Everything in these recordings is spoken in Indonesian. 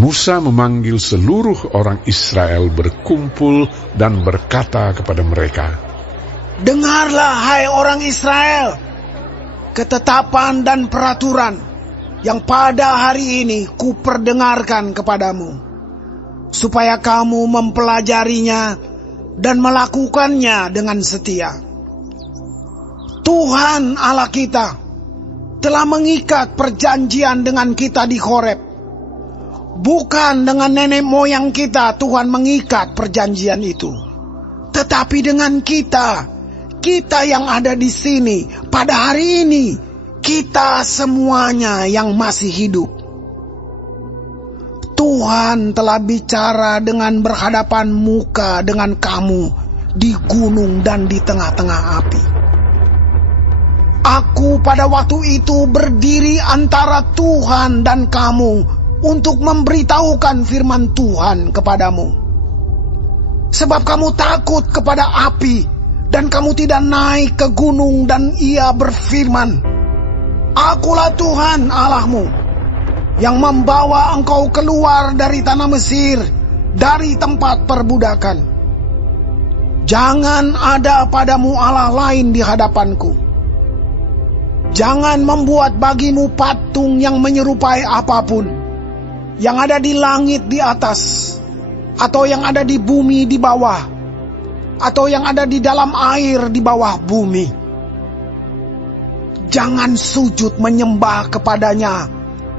Musa memanggil seluruh orang Israel berkumpul dan berkata kepada mereka, "Dengarlah, hai orang Israel, ketetapan dan peraturan yang pada hari ini kuperdengarkan kepadamu, supaya kamu mempelajarinya dan melakukannya dengan setia. Tuhan Allah kita telah mengikat perjanjian dengan kita di Horeb. Bukan dengan nenek moyang kita Tuhan mengikat perjanjian itu, tetapi dengan kita yang ada di sini pada hari ini, kita semuanya yang masih hidup. Tuhan telah bicara dengan berhadapan muka dengan kamu di gunung dan di tengah-tengah api. Aku pada waktu itu berdiri antara Tuhan dan kamu untuk memberitahukan firman Tuhan kepadamu. Sebab kamu takut kepada api dan kamu tidak naik ke gunung, dan ia berfirman, Akulah Tuhan Allahmu yang membawa engkau keluar dari tanah Mesir, dari tempat perbudakan. Jangan ada padamu Allah lain di hadapanku. Jangan membuat bagimu patung yang menyerupai apapun, yang ada di langit di atas, atau yang ada di bumi di bawah, atau yang ada di dalam air di bawah bumi. Jangan sujud menyembah kepadanya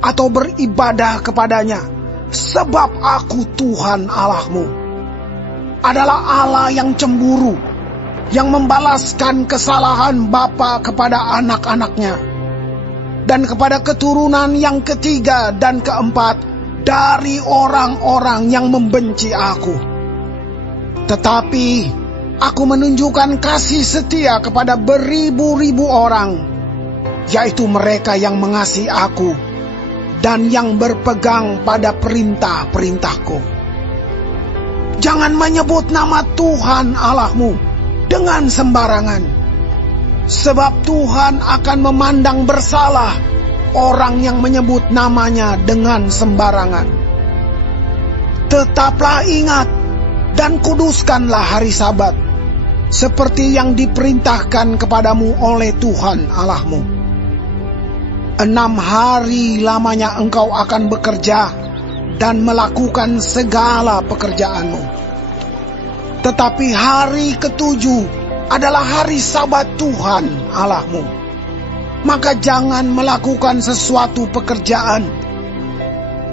atau beribadah kepadanya, sebab aku Tuhan Allahmu adalah Allah yang cemburu, yang membalaskan kesalahan bapa kepada anak-anaknya, dan kepada keturunan yang ketiga dan keempat dari orang-orang yang membenci aku. Tetapi aku menunjukkan kasih setia kepada beribu-ribu orang, yaitu mereka yang mengasihi aku dan yang berpegang pada perintah-perintahku. Jangan menyebut nama Tuhan Allahmu dengan sembarangan, sebab Tuhan akan memandang bersalah orang yang menyebut namanya dengan sembarangan. Tetaplah ingat dan kuduskanlah hari Sabat, seperti yang diperintahkan kepadamu oleh Tuhan Allahmu. 6 hari lamanya engkau akan bekerja dan melakukan segala pekerjaanmu. Tetapi hari ke-7 adalah hari Sabat Tuhan Allahmu. Maka jangan melakukan sesuatu pekerjaan,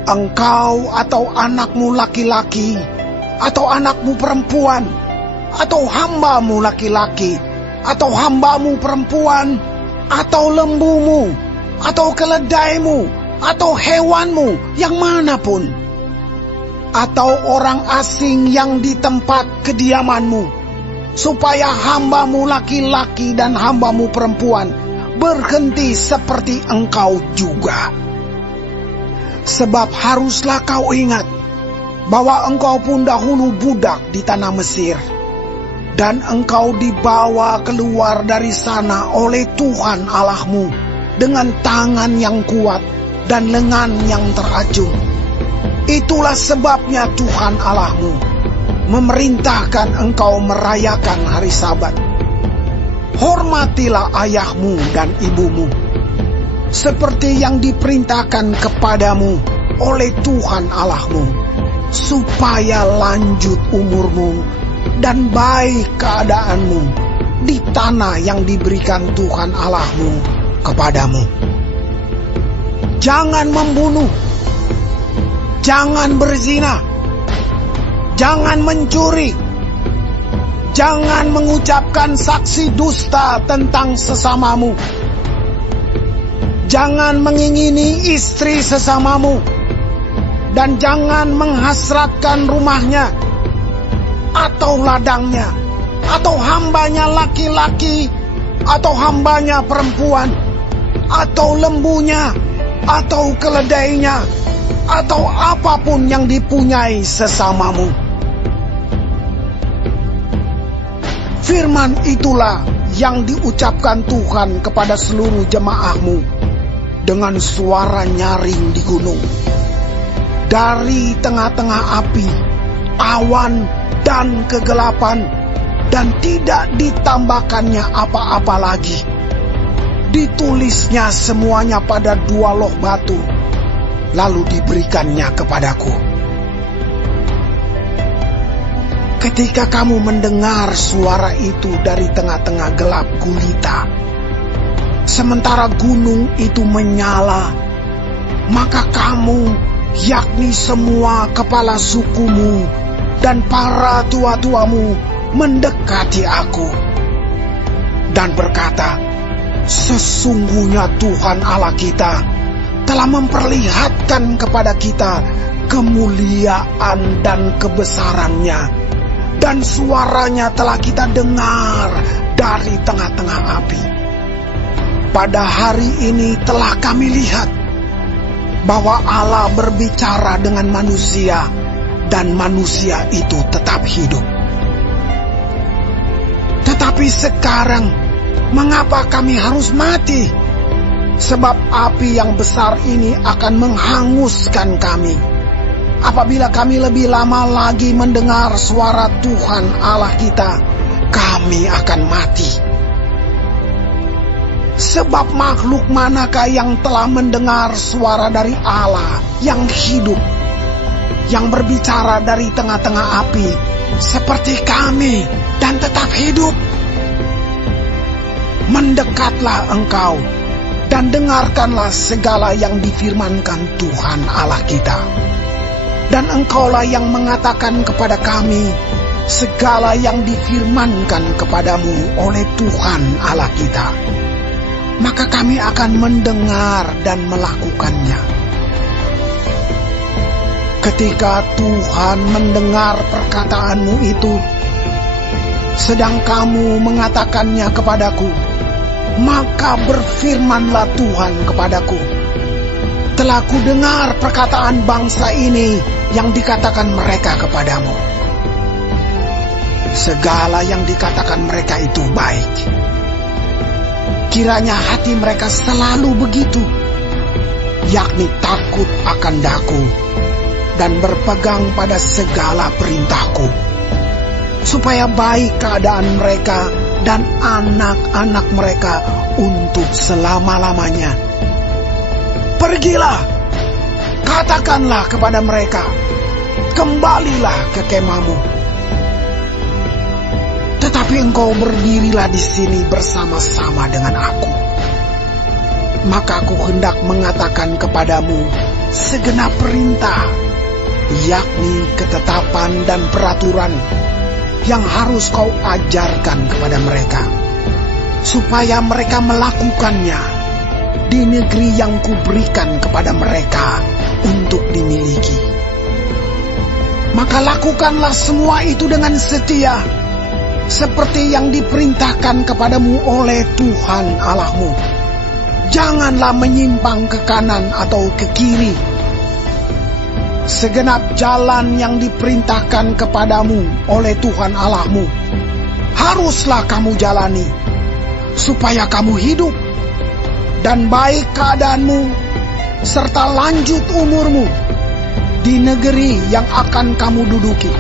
engkau atau anakmu laki-laki, atau anakmu perempuan, atau hambamu laki-laki, atau hambamu perempuan, atau lembumu, atau keledaimu, atau hewanmu yang manapun, atau orang asing yang di tempat kediamanmu, supaya hambamu laki-laki dan hambamu perempuan berhenti seperti engkau juga. Sebab haruslah kau ingat bahwa engkau pun dahulu budak di tanah Mesir, dan engkau dibawa keluar dari sana oleh Tuhan Allahmu dengan tangan yang kuat dan lengan yang terajung. Itulah sebabnya Tuhan Allahmu memerintahkan engkau merayakan hari Sabat. Hormatilah ayahmu dan ibumu, seperti yang diperintahkan kepadamu oleh Tuhan Allahmu, supaya lanjut umurmu dan baik keadaanmu di tanah yang diberikan Tuhan Allahmu kepadamu. Jangan membunuh, jangan berzina, jangan mencuri, jangan mengucapkan saksi dusta tentang sesamamu, jangan mengingini istri sesamamu, dan jangan menghasratkan rumahnya, atau ladangnya, atau hambanya laki-laki, atau hambanya perempuan, atau lembunya, atau keledainya, atau apapun yang dipunyai sesamamu. Firman itulah yang diucapkan Tuhan kepada seluruh jemaahmu dengan suara nyaring di gunung. dari tengah-tengah api, awan, dan kegelapan, dan tidak ditambahkannya apa-apa lagi. Ditulisnya semuanya pada 2 loh batu, lalu diberikannya kepadaku. Ketika kamu mendengar suara itu dari tengah-tengah gelap gulita, sementara gunung itu menyala, maka kamu, yakni semua kepala sukumu dan para tua-tuamu, mendekati aku dan berkata, sesungguhnya Tuhan Allah kita telah memperlihatkan kepada kita kemuliaan dan kebesarannya, dan suaranya telah kita dengar dari tengah-tengah api. Pada hari ini telah kami lihat bahwa Allah berbicara dengan manusia, dan manusia itu tetap hidup. Tetapi sekarang, mengapa kami harus mati? Sebab api yang besar ini akan menghanguskan kami. Apabila kami lebih lama lagi mendengar suara Tuhan Allah kita, kami akan mati. Sebab makhluk manakah yang telah mendengar suara dari Allah yang hidup, yang berbicara dari tengah-tengah api, seperti kami dan tetap hidup? Mendekatlah engkau dan dengarkanlah segala yang difirmankan Tuhan Allah kita. Dan engkaulah yang mengatakan kepada kami segala yang difirmankan kepadamu oleh Tuhan Allah kita. Maka kami akan mendengar dan melakukannya. Ketika Tuhan mendengar perkataanmu itu, sedang kamu mengatakannya kepadaku, maka berfirmanlah Tuhan kepadaku, telah kudengar perkataan bangsa ini yang dikatakan mereka kepadamu. Segala yang dikatakan mereka itu baik. Kiranya hati mereka selalu begitu, yakni takut akan daku dan berpegang pada segala perintahku, supaya baik keadaan mereka dan anak-anak mereka untuk selama-lamanya. Pergilah, katakanlah kepada mereka, kembalilah ke kemahmu. Tetapi engkau berdirilah di sini bersama-sama dengan aku. Maka aku hendak mengatakan kepadamu segenap perintah, yakni ketetapan dan peraturan yang harus kau ajarkan kepada mereka, supaya mereka melakukannya di negeri yang kuberikan kepada mereka untuk dimiliki. Maka lakukanlah semua itu dengan setia, seperti yang diperintahkan kepadamu oleh Tuhan Allahmu. Janganlah menyimpang ke kanan atau ke kiri. Segenap jalan yang diperintahkan kepadamu oleh Tuhan Allahmu haruslah kamu jalani, supaya kamu hidup dan baik keadaanmu serta lanjut umurmu di negeri yang akan kamu duduki.